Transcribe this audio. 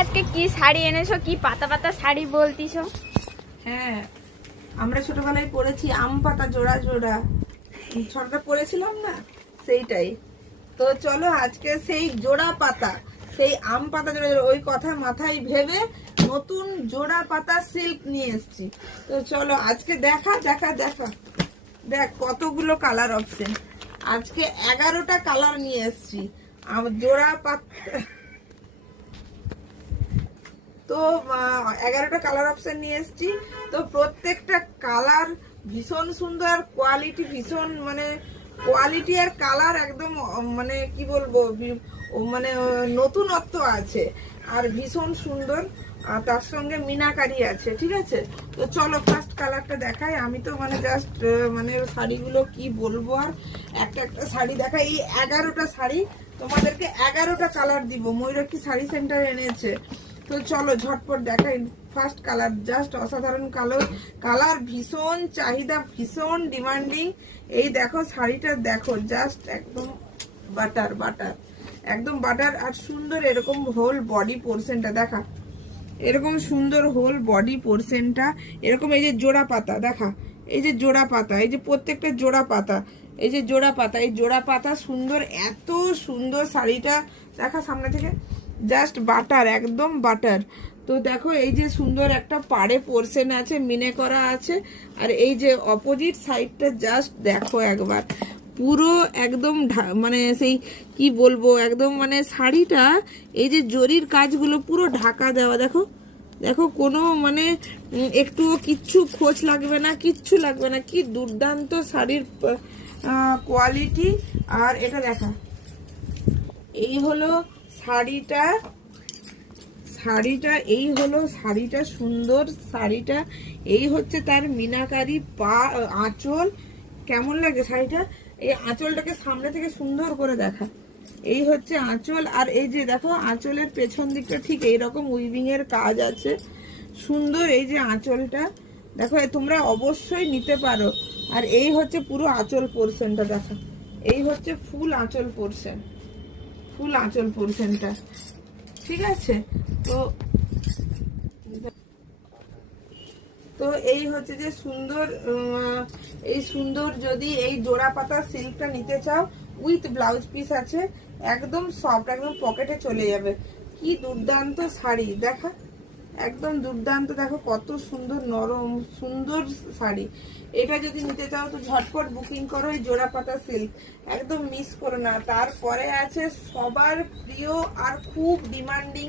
আজকে কি শাড়ি এনেছো? কি পাতা পাতা শাড়ি বলতিছো? হ্যাঁ, আমরা ছোটবেলায় পড়েছি আম পাতা জোড়া জোড়া, ছড়াটা পড়েছিলাম না, সেইটাই। তো চলো আজকে সেই জোড়া পাতা, সেই আম পাতা জোড়া জোড়া, ওই কথা মাথায় ভেবে নতুন জোড়া পাতা সিল্ক নিয়ে এসেছি। তো চলো আজকে দেখা দেখা দেখা দেখ কতগুলো কালার অপশন। আজকে 11টা কালার নিয়ে এসেছি জোড়া পাতা। তো 11টা কালার অপশন নিয়ে এসেছি। তো প্রত্যেকটা কালার ভীষণ সুন্দর, কোয়ালিটি ভীষণ, মানে কোয়ালিটি আর কালার একদম মানে কি বলবো, মানে নতুনত্ব আছে আর ভীষণ সুন্দর। আর তার সঙ্গে মিনাকারি আছে, ঠিক আছে। তো চলো ফার্স্ট কালারটা দেখাই। আমি তো মানে জাস্ট মানে শাড়িগুলো কি বলবো, আর একটা একটা শাড়ি দেখাই। এই 11টা শাড়ি তোমাদেরকে 11টা কালার দিব, ময়ূরাক্ষী শাড়ি সেন্টার এনেছে। তো চলো ঝটপট দেখাই। ফার্স্ট কালার জাস্ট অসাধারণ কালার, কালার ভীষণ চাহিদা, ভীষণ ডিমান্ডিং। এই দেখো শাড়িটা দেখো, জাস্ট একদম বাটার বাটার, একদম বাটার। আর সুন্দর এরকম হোল বডি পোর্শনটা দেখা, এরকম সুন্দর হোল বডি পোর্শনটা এরকম। এই যে জোড়া পাতা দেখা, এই যে জোড়া পাতা, এই যে প্রত্যেকটা জোড়া পাতা, এই যে জোড়া পাতা, এই জোড়া পাতা সুন্দর, এত সুন্দর শাড়িটা দেখা সামনে থেকে, জাস্ট বাটার, একদম বাটার। তো দেখো এই যে সুন্দর একটা পাড়ে পোর্শন আছে, মিনে করা আছে। আর এই যে অপোজিট সাইডটা জাস্ট দেখো একবার, পুরো একদম মানে সেই কি বলবো, একদম মানে শাড়িটা এই যে জরির কাজগুলো পুরো ঢাকা দেওয়া। দেখো দেখো কোনো মানে একটুও কিচ্ছু খোঁজ লাগবে না, কিচ্ছু লাগবে না। কি দুর্দান্ত শাড়ির কোয়ালিটি। আর এটা দেখা, এই হলো শাড়িটা, শাড়িটা এই হলো শাড়িটা, সুন্দর শাড়িটা। এই হচ্ছে তার মিনাকারি আঁচল। কেমন লাগে শাড়িটা? এই আঁচলটাকে সামনে থেকে সুন্দর করে দেখা, এই হচ্ছে আঁচল। আর এই যে দেখো আঁচলের পেছন দিকটা ঠিক এইরকম উইভিং এর কাজ আছে, সুন্দর। এই যে আঁচলটা দেখো, তোমরা অবশ্যই নিতে পারো। আর এই হচ্ছে পুরো আঁচল পোর্শনটা দেখো, এই হচ্ছে ফুল আঁচল পোর্শন, ফুল আঁচল পোর্শনটা, ঠিক আছে। তো তো এই হচ্ছে যে সুন্দর, এই সুন্দর যদি এই জোড়া পাতা সিল্কটা নিতে চাও, উইথ ব্লাউজ পিস আছে, একদম সফট, একদম পকেটে চলে যাবে। কি দুর্দান্ত শাড়ি দেখা, একদম দুর্দান্ত। দেখো কত সুন্দর নরম সুন্দর শাড়ি। এটা যদি নিতে চাও তো ঝটপট বুকিং করো, এই জোড়া পাতা সিল্ক, একদম মিস করো না। তারপরে আছে সবার প্রিয় আর খুব ডিমান্ডিং